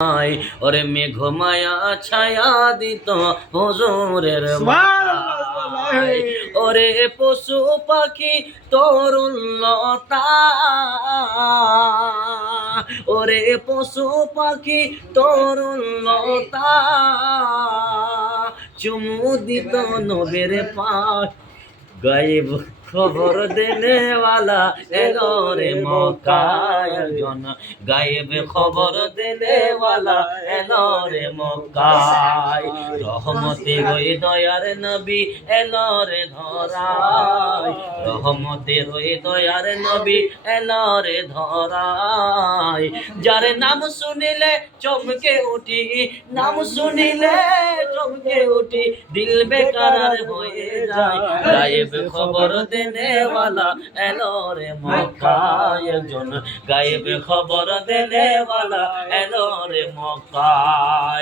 ওরে মেঘ মায়া ছায়া দিত হুজুরের মাথায়। ওরে পশু পাখি তরুণলতা, ওরে পশু পাখি তরুণলতা, চুমু দিত নবের পাশ। গায়েব খবর দেনে वाला এলো রে মক্কায়, একজন গায়েব খবর দেনে वाला এলো রে মক্কায়। রহমতে ওই দয়ার নবী এলো রে ধরায়, রহমতে ওই দয়ার নবী এলো রে ধরায়। যার নাম শুনিলে চমকে উঠি, নাম শুনিলে চমকে উঠি, দিল বেকার হয়ে যায়। গায়েব খবর দেনে वाला এলো রে মক্কায়, একজন গায়েব খবর দেনে वाला এলো রে মক্কায়।